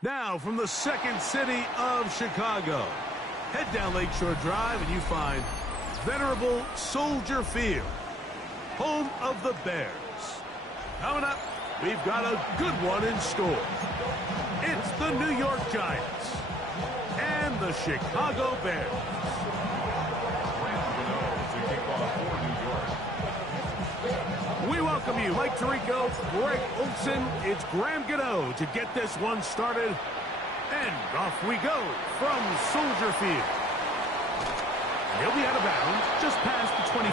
Now, from the second city of Chicago, head down Lakeshore Drive and you find venerable Soldier Field, home of the Bears. Coming up, we've got a good one in store. It's the New York Giants and the Chicago Bears. We welcome you, Mike Tirico, Greg Olson. It's Graham Gano to get this one started. And off we go from Soldier Field. He'll be out of bounds just past the 25.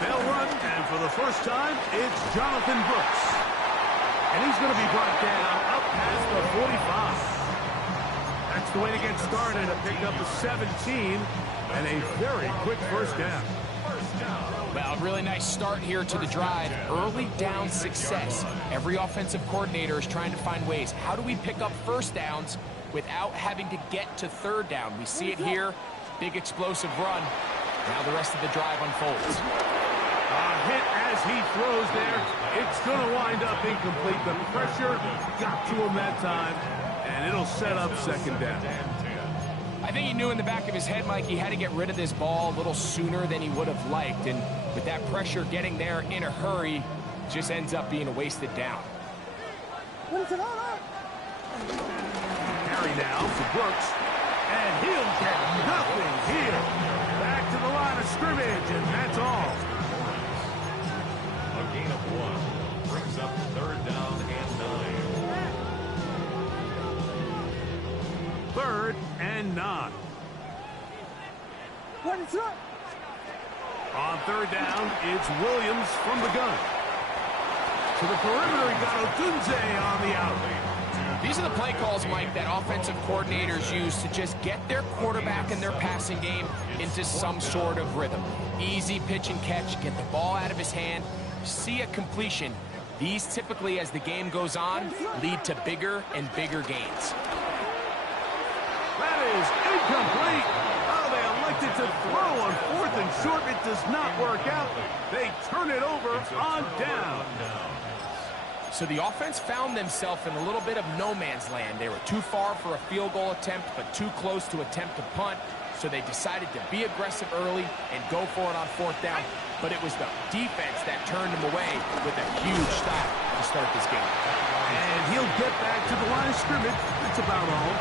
They'll run, and for the first time, it's Jonathan Brooks. And he's going to be brought down up past the 45. That's the way to get started, a pick up of 17, and a very quick first down. Well, a really nice start here to the drive. Early down success. Every offensive coordinator is trying to find ways. How do we pick up first downs without having to get to third down? We see it here. Big explosive run. Now the rest of the drive unfolds. Hit as he throws there. It's going to wind up incomplete. The pressure got to him that time, and it'll set up second down. I think he knew in the back of his head, Mike, he had to get rid of this ball a little sooner than he would have liked. And with that pressure getting there in a hurry, just ends up being a wasted down. Carry now for Brooks, and he'll get nothing here. Back to the line of scrimmage, and that's all. A gain of 1 brings up third down and 9. Third and 9. On third down, it's Williams from the gun. To the perimeter, he got Odunze on the out. These are the play calls, Mike, that offensive coordinators use to just get their quarterback and their passing game into some sort of rhythm. Easy pitch and catch, get the ball out of his hand, see a completion. These typically, as the game goes on, lead to bigger and bigger gains. That is incomplete. Oh, they elected to throw on fourth and short. It does not work out. They turn it over on down. So the offense found themselves in a little bit of no man's land. They were too far for a field goal attempt, but too close to attempt a punt. So they decided to be aggressive early and go for it on fourth down. But it was the defense that turned them away with a huge stop to start this game. And he'll get back to the line of scrimmage. That's about all.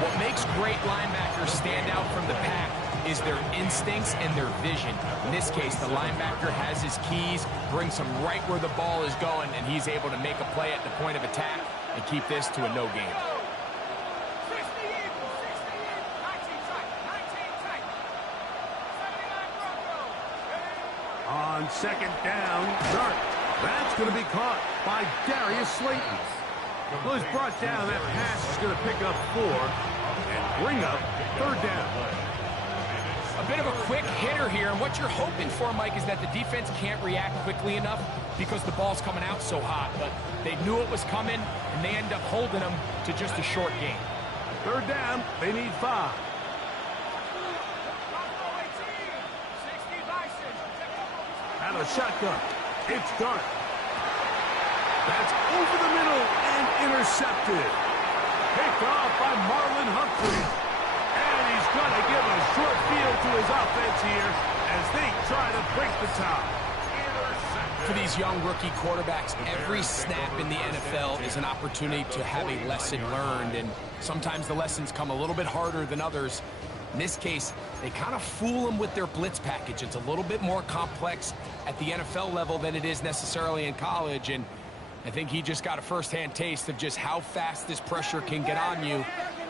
What makes great linebackers stand out from the pack is their instincts and their vision. In this case, the linebacker has his keys, brings him right where the ball is going, and he's able to make a play at the point of attack and keep this to a no gain. On second down, Dart. That's going to be caught by Darius Slayton. Well, he's brought down. That pass is going to pick up 4 and bring up third down. A bit of a quick hitter here, and what you're hoping for, Mike, is that the defense can't react quickly enough because the ball's coming out so hot. But they knew it was coming, and they end up holding them to just a short gain. Third down, they need 5. Out of the shotgun, it's Dart. That's over the middle and intercepted. Picked off by Marlon Humphrey. And he's going to give a short field to his offense here as they try to break the tie. For these young rookie quarterbacks, every snap in the NFL is an opportunity to have a lesson learned, and sometimes the lessons come a little bit harder than others. In this case, they kind of fool them with their blitz package. It's a little bit more complex at the NFL level than it is necessarily in college, and I think he just got a first-hand taste of just how fast this pressure can get on you.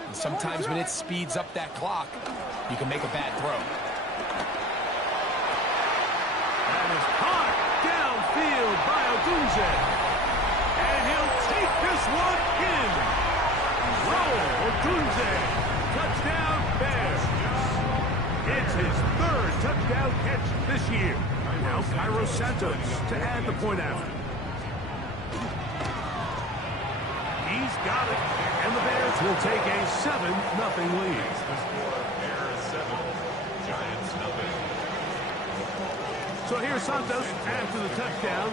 And sometimes when it speeds up that clock, you can make a bad throw. That is caught downfield by Odunze. And he'll take this one in. Roll Odunze. Touchdown Bears. It's That's his third touchdown catch this year. Now Cairo Santos to add the point after. He's got it. And the Bears will take a 7-0 lead. The score, Bears 7, Giants 0. So here's Santos after the touchdown.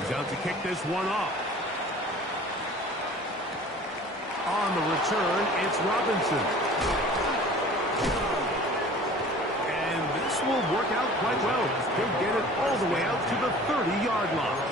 He's out to kick this one off. On the return, it's Robinson. And this will work out quite well. He'll get it all the way out to the 30-yard line.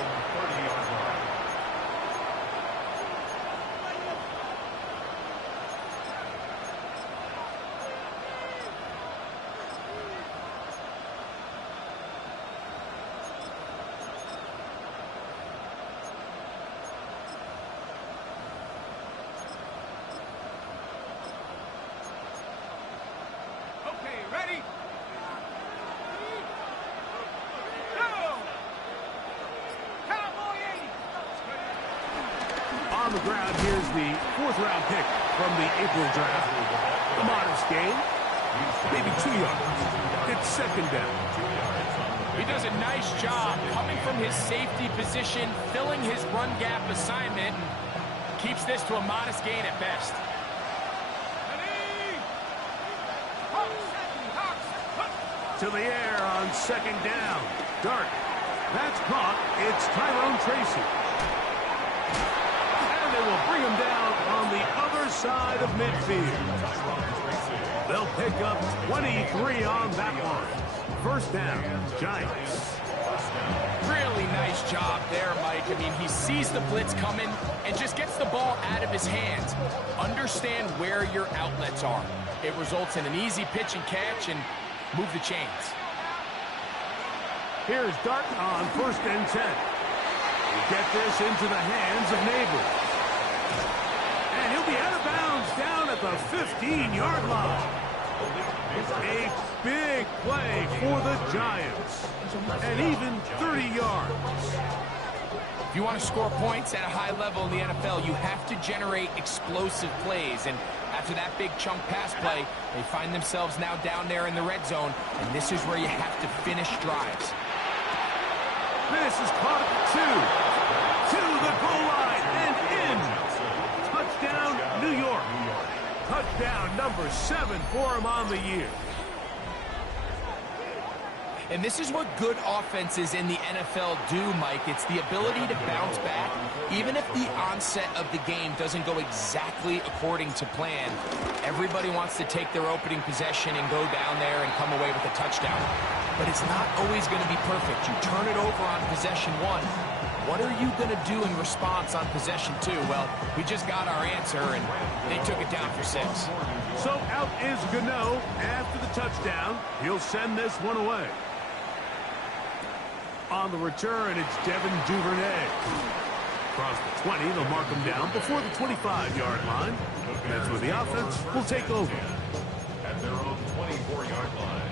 Ready? Go! Cowboy 80! On the ground, here's the 4th-round pick from the April draft. A modest game, maybe 2 yards. It's second down. He does a nice job coming from his safety position, filling his run gap assignment, and keeps this to a modest gain at best. To the air on second down. Dart. That's caught. It's Tyrone Tracy. And they will bring him down on the other side of midfield. They'll pick up 23 on that one. First down, Giants. Really nice job there, Mike. I mean, he sees the blitz coming and just gets the ball out of his hands. Understand where your outlets are. It results in an easy pitch and catch and move the chains. Here's Dart on 1st and 10. We get this into the hands of Neighbors. And he'll be out of bounds down at the 15-yard line. A big play for the Giants. And even 30 yards. If you want to score points at a high level in the NFL, you have to generate explosive plays. And after that big chunk pass play, they find themselves now down there in the red zone. And this is where you have to finish drives. This is caught at the 2. To the goal line and in. Touchdown, New York. Touchdown number 7 for him on the year. And this is what good offenses in the NFL do, Mike. It's the ability to bounce back. Even if the onset of the game doesn't go exactly according to plan, everybody wants to take their opening possession and go down there and come away with a touchdown. But it's not always going to be perfect. You turn it over on possession 1. What are you going to do in response on possession 2? Well, we just got our answer, and they took it down for 6. So out is Gano after the touchdown. He'll send this one away. On the return, it's Devin Duvernay. Across the 20, they'll mark him down before the 25-yard line. That's where the offense will take over. At their own 24-yard line.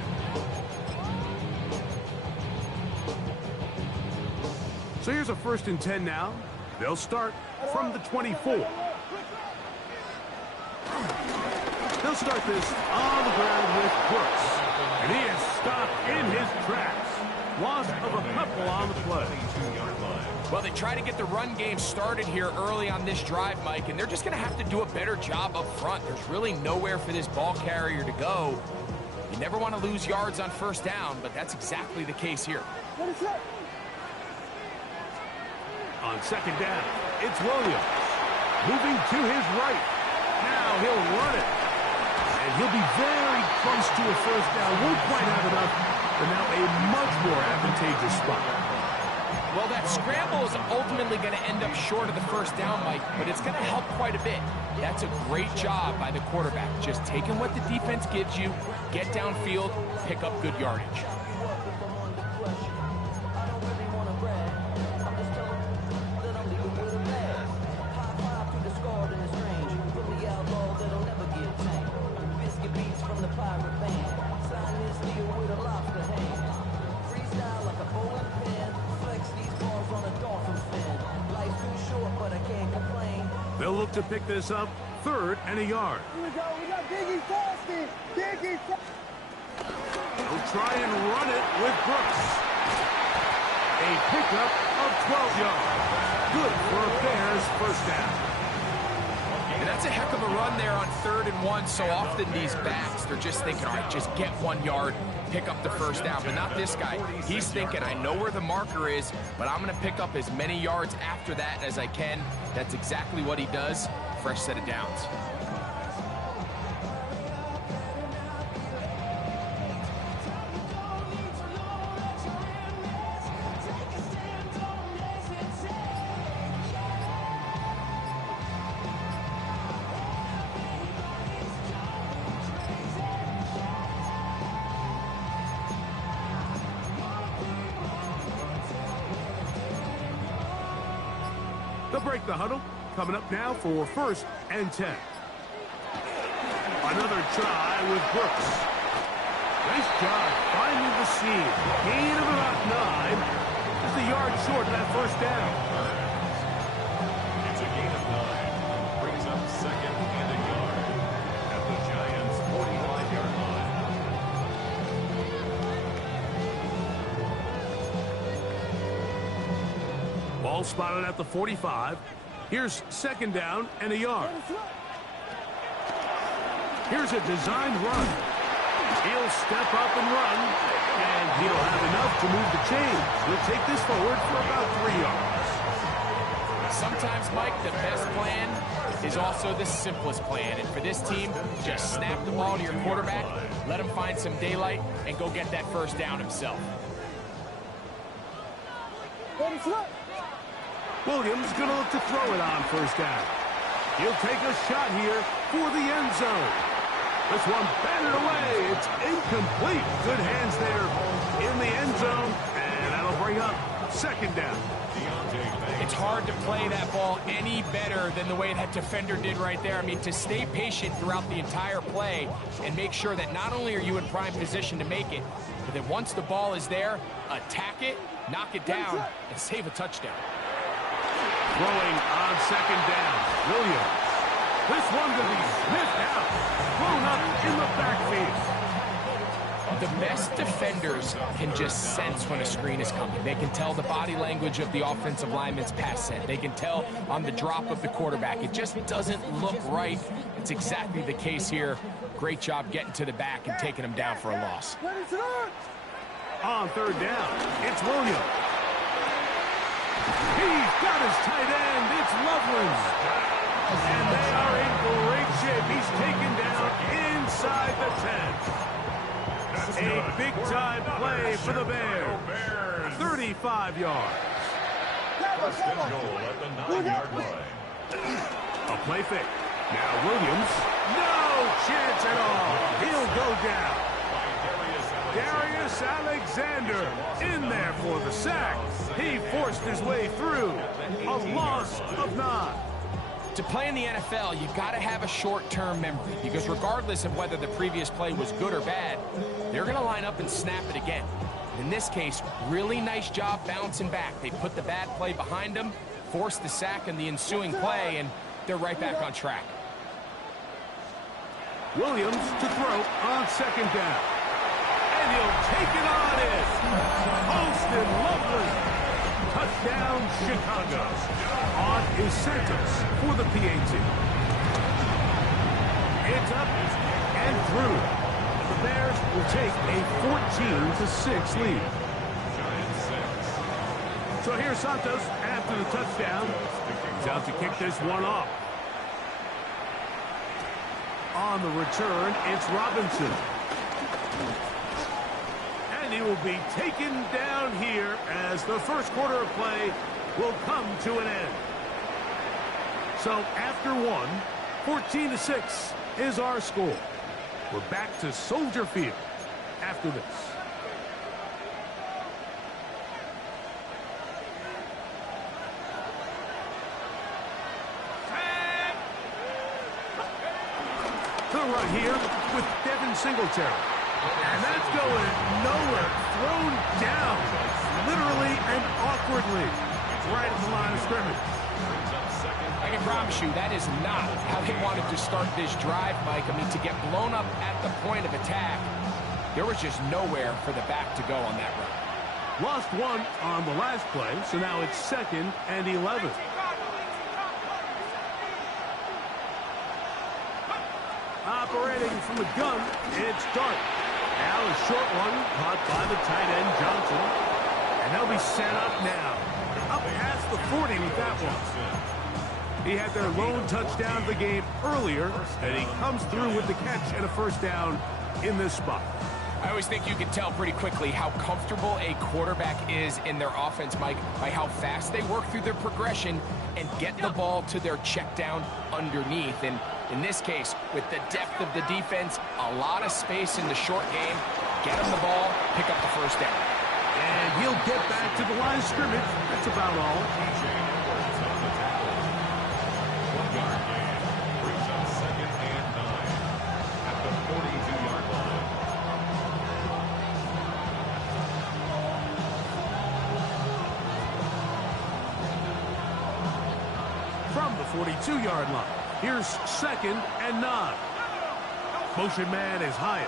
So here's a 1st and 10 now. They'll start from the 24. They'll start this on the ground with Brooks. And he is stopped in his tracks. Loss of a couple on the play. Well, they try to get the run game started here early on this drive, Mike, and they're just going to have to do a better job up front. There's really nowhere for this ball carrier to go. You never want to lose yards on 1st down, but that's exactly the case here. On 2nd down, it's Williams. Moving to his right. Now he'll run it. And he'll be very close to a 1st down. Won't quite have enough. But now a much more advantageous spot. Well, that scramble is ultimately going to end up short of the 1st down, Mike, but it's going to help quite a bit. That's a great job by the quarterback. Just taking what the defense gives you, get downfield, pick up good yardage. They'll look to pick this up 3rd and a yard. Here we go. We got Diggy Frosty. Diggy Frosty. He'll try and run it with Brooks. A pickup of 12 yards. Good for a Bears first down. And that's a heck of a run there on 3rd and 1. So often these backs, they're just thinking, all right, just get 1 yard, pick up the first down. But not this guy. He's thinking, I know where the marker is, but I'm going to pick up as many yards after that as I can. That's exactly what he does. Fresh set of downs. They'll break the huddle. Coming up now for 1st and 10. Another try with Brooks. Nice job finding the seam. Gain of about 9. Just a yard short of that first down. It's a gain of 9. Brings up 2nd and a yard at the Giants' 45-yard line. Ball spotted at the 45. Here's 2nd down and a yard. Here's a designed run. He'll step up and run, and he'll have enough to move the chains. He'll take this forward for about 3 yards. Sometimes, Mike, the best plan is also the simplest plan. And for this team, just snap the ball to your quarterback, let him find some daylight, and go get that first down himself. Williams going to look to throw it on 1st down. He'll take a shot here for the end zone. This one batted away. It's incomplete. Good hands there in the end zone, and that'll bring up 2nd down. It's hard to play that ball any better than the way that defender did right there. I mean, to stay patient throughout the entire play and make sure that not only are you in prime position to make it, but that once the ball is there, attack it, knock it down, and save a touchdown. Throwing on 2nd down. Williams. This one to be sniffed out. Thrown up in the backfield. The best defenders can just sense when a screen is coming. They can tell the body language of the offensive lineman's pass set. They can tell on the drop of the quarterback. It just doesn't look right. It's exactly the case here. Great job getting to the back and taking him down for a loss. On 3rd down, it's Williams. He's got his tight end. It's Loveland. And they are in great shape. He's taken down inside the 10. A big-time play for the Bears. 35 yards. First and goal at the 9-yard line. A play fake. Now Williams. No chance at all. He'll go down. Darius Alexander in there for the sack. He forced his way through. A loss of 9. To play in the NFL, you've got to have a short-term memory, because regardless of whether the previous play was good or bad, they're going to line up and snap it again. In this case, really nice job bouncing back. They put the bad play behind them, forced the sack in the ensuing play, and they're right back on track. Williams to throw on 2nd down. And he'll take it on in. Austin Lovely. Touchdown, Chicago. On is Santos for the PAT. It's up and through. The Bears will take a 14-6 lead. So here's Santos after the touchdown. He's out to kick this one off. On the return, it's Robinson. And he will be taken down here as the first quarter of play will come to an end. So after 14-6 is our score. We're back to Soldier Field after this. The run here with Devin Singletary. And that's going nowhere. Thrown down, literally and awkwardly, right at the line of scrimmage. I can promise you that is not how they wanted to start this drive, Mike. I mean, to get blown up at the point of attack, There was just nowhere for the back to go on that run. Lost one on the last play, so now it's 2nd and 11. Operating from the gun, it's Dart. Now a short one caught by the tight end, Johnson. And they'll be set up now. Up past the 40 with that one. He had their lone touchdown of the game earlier, and he comes through with the catch and a first down in this spot. I always think you can tell pretty quickly how comfortable a quarterback is in their offense, Mike, by how fast they work through their progression and get the ball to their check down underneath. And in this case, with the depth of the defense, a lot of space in the short game, get him the ball, pick up the first down. And he'll get back to the line of scrimmage. That's about all. One-yard gain brings up 2nd and 9 at the 42-yard line. From the 42-yard line, here's 2nd and 9. Motion man is Hyatt.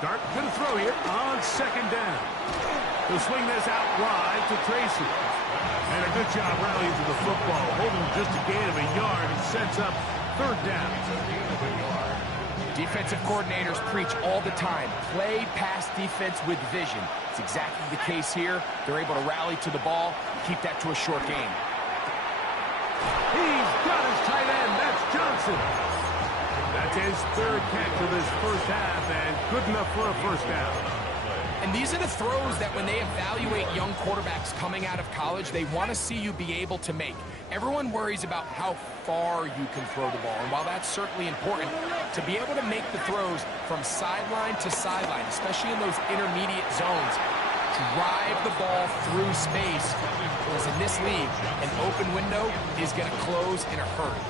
Dart gonna throw here on 2nd down. He'll swing this out wide to Tracy. And a good job rallying to the football. Holding just a gain of a yard and sets up 3rd down. Defensive coordinators preach all the time, play pass defense with vision. It's exactly the case here. They're able to rally to the ball, keep that to a short gain. He's got his tight end. That's Johnson. That's his 3rd catch of this first half, and good enough for a first down. And these are the throws that when they evaluate young quarterbacks coming out of college, they want to see you be able to make. Everyone worries about how far you can throw the ball, and while that's certainly important, to be able to make the throws from sideline to sideline, especially in those intermediate zones, drive the ball through space, because in this league, an open window is going to close in a hurry.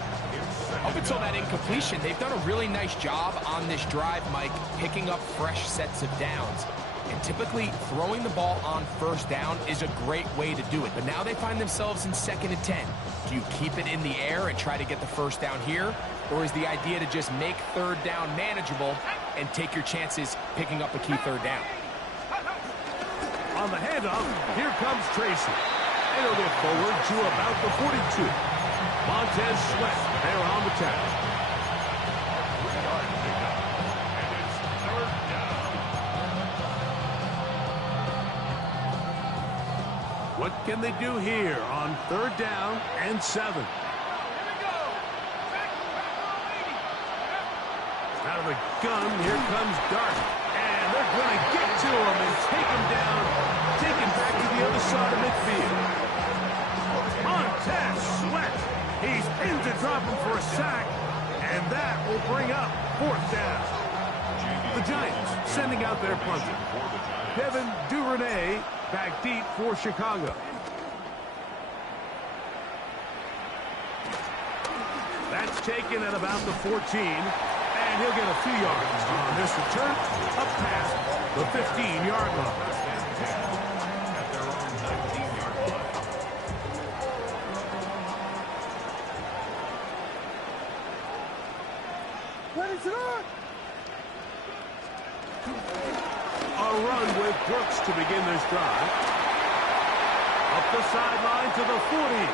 Up until that incompletion, they've done a really nice job on this drive, Mike, picking up fresh sets of downs. And typically, throwing the ball on first down is a great way to do it. But now they find themselves in 2nd and 10. Do you keep it in the air and try to get the first down here? Or is the idea to just make 3rd down manageable and take your chances picking up a key 3rd down? On the handoff, here comes Tracy. And he'll get forward to about the 42. Montez Sweat there on the tackle. What can they do here on 3rd down and 7? Out of the gun, here comes Dart. And they're going to get to him and take him down, take him back to the other side of midfield. Montez Sweat. He's in to drop him for a sack, and that will bring up 4th down. The Giants sending out their punter. Devin Duvernay back deep for Chicago. That's taken at about the 14, and he'll get a few yards on this return up past the 15-yard line. At their own 19-yard line. A run with Brooks to begin this drive. Up the sideline to the 40.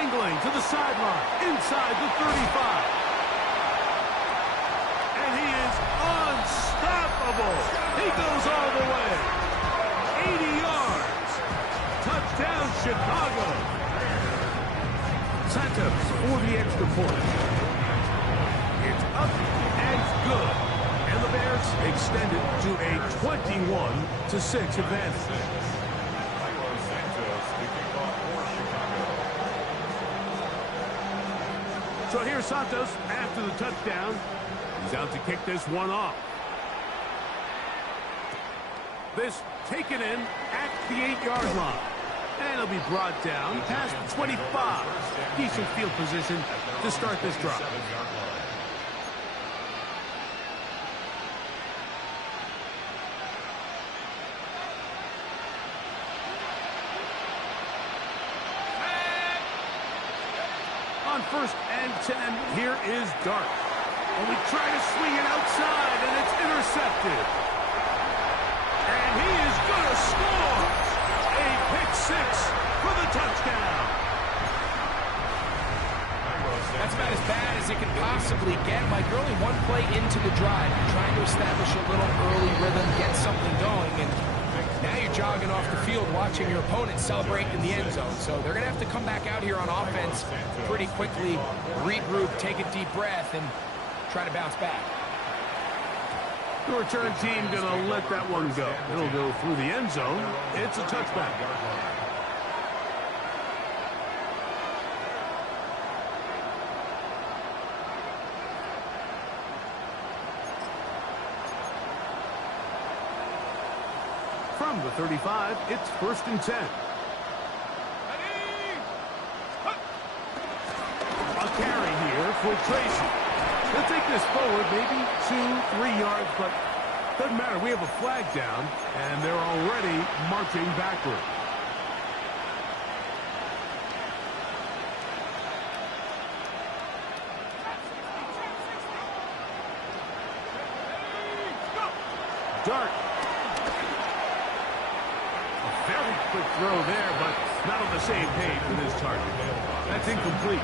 Angling to the sideline. Inside the 35. And he is unstoppable. He goes all the way. 80 yards. Touchdown, Chicago. Santos for the extra point. It's up and good. And the Bears extend it to a 21-6 advantage. So here's Santos after the touchdown. He's out to kick this one off. This taken in at the 8-yard line. And it'll be brought down past the 25. Decent field position to start this drive. On 1st and 10, here is Dart. And we try to swing it outside, and it's intercepted. And he is going to score. A pick six for the touchdown. That's about as bad as it can possibly get. Mike, you're only one play into the drive. You're trying to establish a little early rhythm, get something going, and now you're jogging off the field watching your opponent celebrate in the end zone. So they're going to have to come back out here on offense pretty quickly, regroup, take a deep breath, and try to bounce back. The return team going to let that one go. It'll go through the end zone. It's a touchback. From the 35, it's 1st and 10. A carry here for Tracy. He'll take this forward, maybe 2-3 yards, but doesn't matter. We have a flag down, and they're already marching backward. Dart. Very quick throw there, but not on the same page with his target. That's incomplete.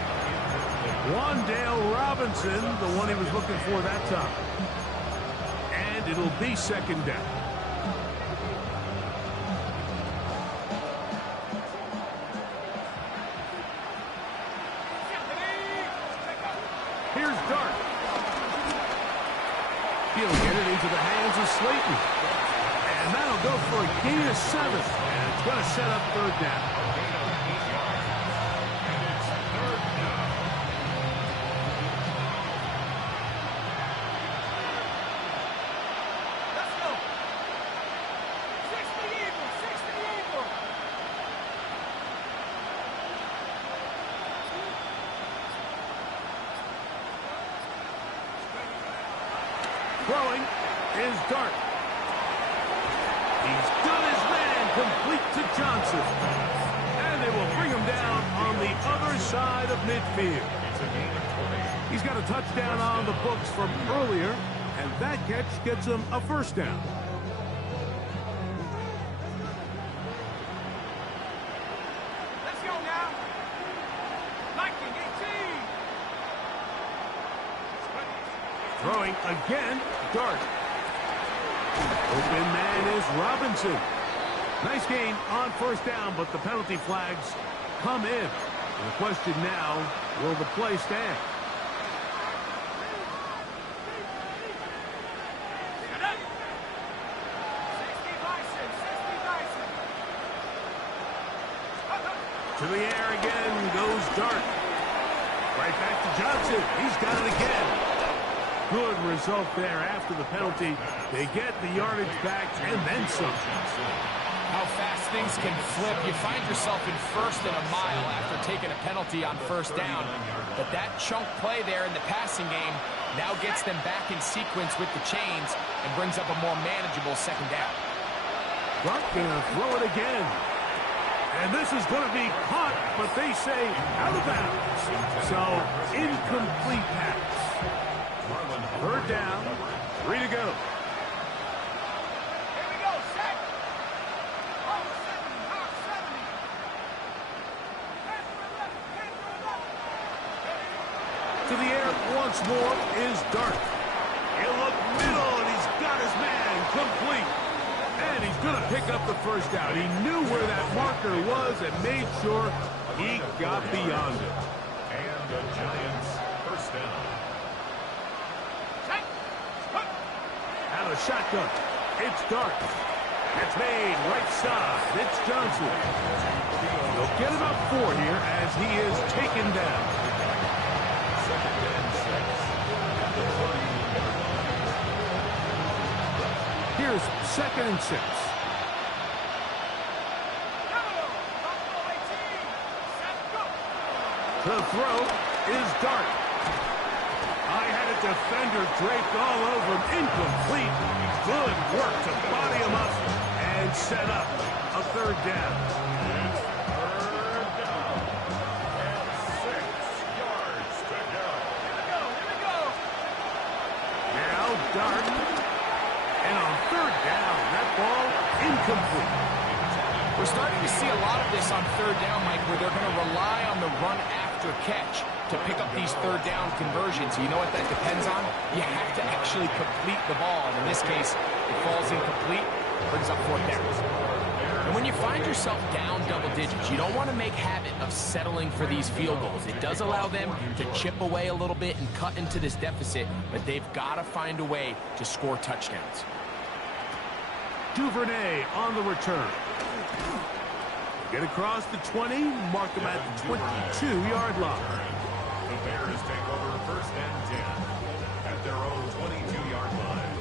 Wan'Dale Robinson, the one he was looking for that time. And it'll be 2nd down. Here's Dart. He'll get it into the hands of Slayton. And that'll go for a gain of 7. And it's going to set up 3rd down. Throwing is Dart. He's got his man complete to Johnson. And they will bring him down on the other side of midfield. He's got a touchdown on the books from earlier, and that catch gets him a 1st down. Let's go now. Lightning 18. Throwing again, Dart. Open man is Robinson. Nice gain on 1st down, but the penalty flags come in. And the question now, will the play stand? To the air again goes Dart. Right back to Johnson. He's got it again. Good result there after the penalty. They get the yardage back and then some. How fast things can flip. You find yourself in 1st and a mile after taking a penalty on 1st down. But that chunk play there in the passing game now gets them back in sequence with the chains and brings up a more manageable 2nd down. Dart gonna throw it again. And this is going to be caught, but they say out of bounds. So, incomplete pass. 3rd down, 3 to go. Here we go, set. Over 70, hard 70. To the air once more is Dart. He'll look middle, and he's got his man complete. And he's going to pick up the 1st down. He knew where that marker was and made sure he got beyond it. And the Giants 1st down. Out of shotgun, it's Dart. It's made right side. It's Johnson. He'll get about 4 here as he is taken down. 2nd and 6. Here's 2nd and 6. The throw is Dart. I had a defender draped all over him. Incomplete. Good work to body him up and set up a 3rd down. It's 3rd down and 6 yards. start. And on third down, that ball incomplete. We're starting to see a lot of this on third down, Mike, where they're going to rely on the run after catch to pick up these third down conversions. You know what that depends on? You have to actually complete the ball. And in this case, it falls incomplete, brings up fourth down. And when you find yourself down double digits, you don't want to make habit of settling for these field goals. It does allow them to chip away a little bit and cut into this deficit, but they've got to find a way to score touchdowns. Duvernay on the return. Get across the 20, mark them at the 22-yard line. The Bears take over first and 10 at their own 22-yard line.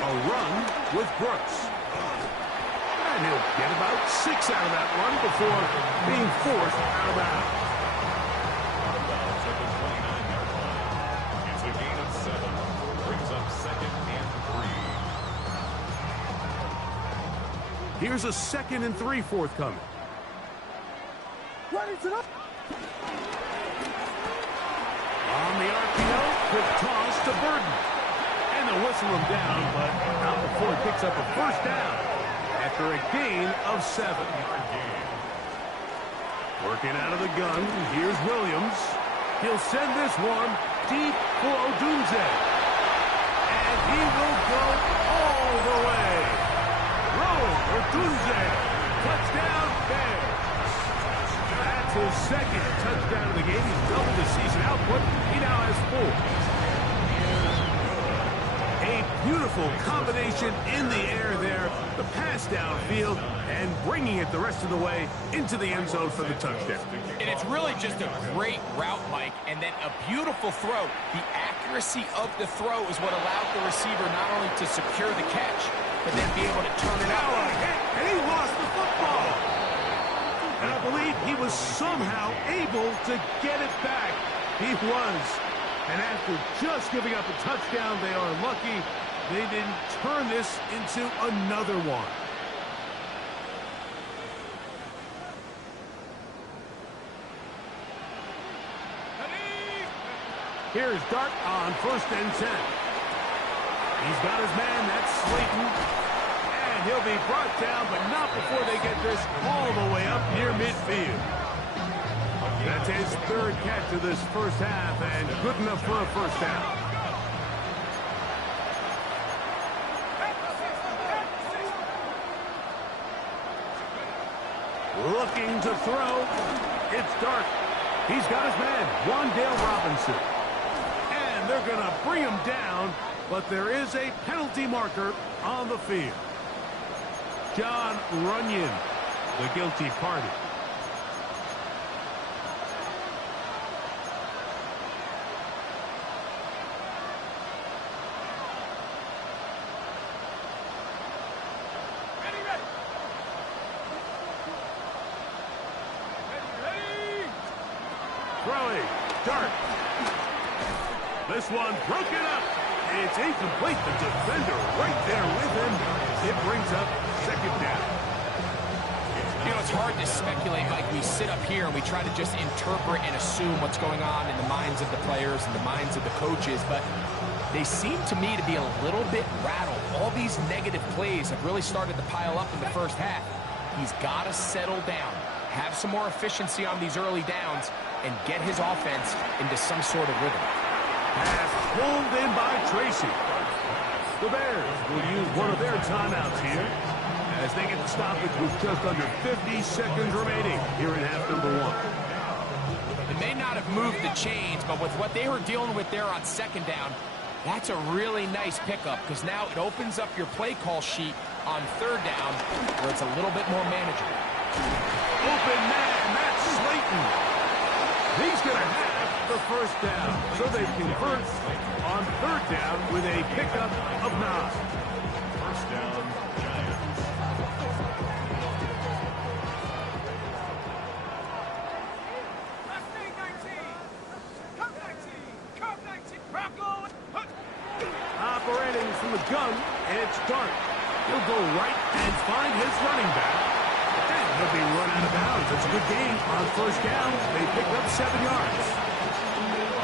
A run with Brooks. And he'll get about 6 out of that run before being forced out of bounds. Out of bounds at the 29-yard line. It's a gain of 7. Brings up second and 3. Here's a 2nd and 3 forthcoming. On the RPO, quick toss to Burden. And they'll whistle him down, but not before he picks up a first down after a gain of 7. Working out of the gun, here's Williams. He'll send this one deep for Odunze. And he will go all the way. Odunze, touchdown Bears. That's his 2nd touchdown of the game. He's doubled his season output. He now has 4. A beautiful combination in the air there. The pass downfield and bringing it the rest of the way into the end zone for the touchdown. And it's really just a great route, Mike, and then a beautiful throw. The accuracy of the throw is what allowed the receiver not only to secure the catch, but then be able to turn it out. And he lost the football. And I believe he was somehow able to get it back. He was. And after just giving up a touchdown, they are lucky they didn't turn this into another one. Here's Dart on 1st and 10. He's got his man, that's Slayton. And he'll be brought down, but not before they get this all the way up near midfield. That's his 3rd catch of this first half, and good enough for a first down. Looking to throw. It's Dart. He's got his man, Wan'Dale Robinson. And they're going to bring him down, but there is a penalty marker on the field. John Runyon, the guilty party. Throwing. Dart. This one broken up. It's incomplete. The defender right there with him. It brings up 2nd down. You know, it's hard to speculate, Mike. We sit up here and we try to just interpret and assume what's going on in the minds of the players and the minds of the coaches, but they seem to me to be a little bit rattled. All these negative plays have really started to pile up in the first half. He's got to settle down, have some more efficiency on these early downs, and get his offense into some sort of rhythm. Pass pulled in by Tracy. The Bears will use one of their timeouts here as they get the stoppage with just under 50 seconds remaining here in half number 1. It may not have moved the chains, but with what they were dealing with there on 2nd down, that's a really nice pickup because now it opens up your play call sheet on 3rd down where it's a little bit more manageable. Open man, that's Slayton. He's going to have the first down, so they convert on 3rd down with a pickup of 9. First down, Giants. Operating from the gun, it's Dart. He'll go right and find his running back. He'll be run out of bounds. That's a good gain on first down. They picked up 7 yards.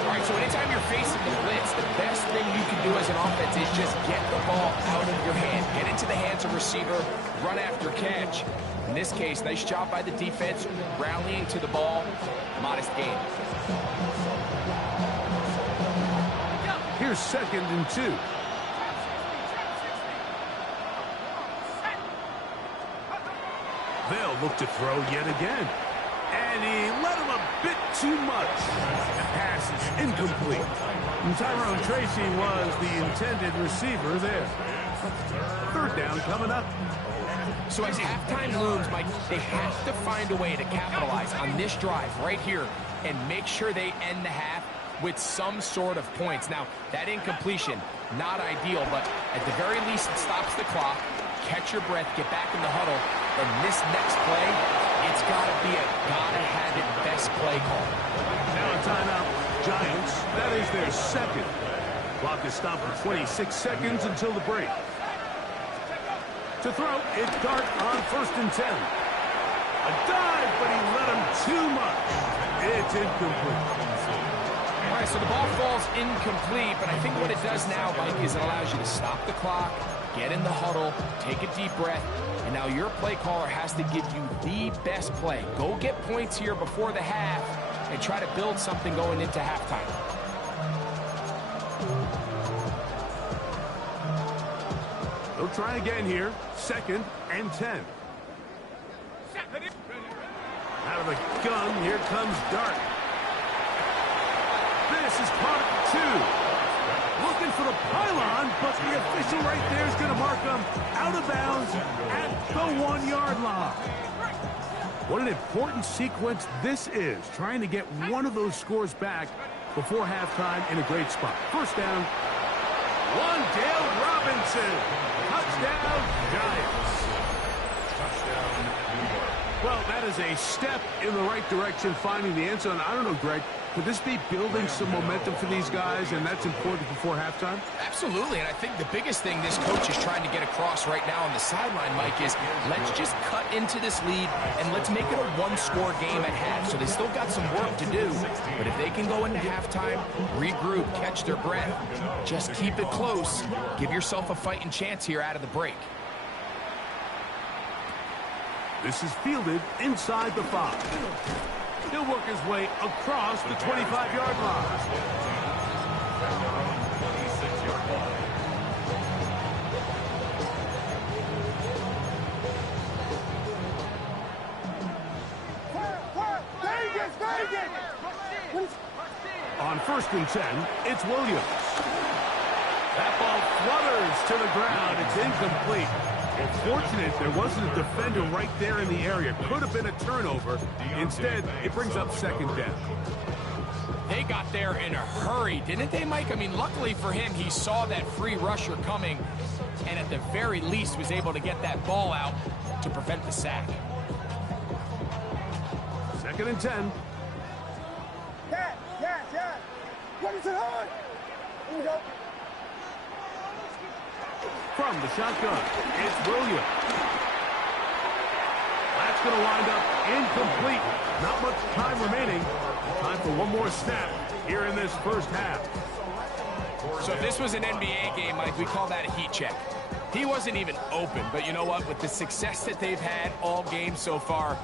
All right, so anytime you're facing the blitz, the best thing you can do as an offense is just get the ball out of your hand. Get into the hands of receiver, run after catch. In this case, nice job by the defense, rallying to the ball. Modest gain. Here's 2nd and 2. They'll look to throw yet again. And he let him a bit too much. The pass is incomplete. And Tyrone Tracy was the intended receiver there. 3rd down coming up. So as halftime looms, Mike, they have to find a way to capitalize on this drive right here and make sure they end the half with some sort of points. Now, that incompletion, not ideal, but at the very least, it stops the clock. Catch your breath, get back in the huddle, and this next play, it's got to be a gotta-have-it best play call. Now a timeout. Giants, that is their 2nd. Clock is stopped for 26 seconds until the break. To throw, it's Dart on 1st and 10. A dive, but he let him too much. It's incomplete. All right, so the ball falls incomplete, but I think what it does now, Mike, is it allows you to stop the clock, get in the huddle, take a deep breath, and now your play caller has to give you the best play. Go get points here before the half and try to build something going into halftime. They'll try again here. 2nd and 10. Out of the gun, here comes Dart. This is caught at 2. Looking for the pylon, but the official right there is going to mark him out of bounds at the 1-yard line. What an important sequence this is, trying to get one of those scores back before halftime in a great spot. 1st down. Dale Robinson. Touchdown, Giants. Well, that is a step in the right direction, finding the end zone. I don't know, Greg, could this be building some momentum for these guys, and that's important before halftime? Absolutely, and I think the biggest thing this coach is trying to get across right now on the sideline, Mike, is let's just cut into this lead and let's make it a one-score game at half. So they still got some work to do, but if they can go into halftime, regroup, catch their breath, just keep it close, give yourself a fighting chance here out of the break. This is fielded inside the 5. He'll work his way across the 25-yard line. 26-yard line. On 1st and 10, it's Williams. That ball flutters to the ground. It's incomplete. Well, fortunate there wasn't a defender right there in the area. Could have been a turnover. Instead, it brings up 2nd down. They got there in a hurry, didn't they, Mike? I mean, luckily for him, he saw that free rusher coming and at the very least was able to get that ball out to prevent the sack. 2nd and 10. What is it on? Here we go. From the shotgun, it's Williams. That's going to wind up incomplete. Not much time remaining. Time for one more snap here in this first half. So if this was an NBA game, Mike, we call that a heat check. He wasn't even open, but you know what? With the success that they've had all game so far,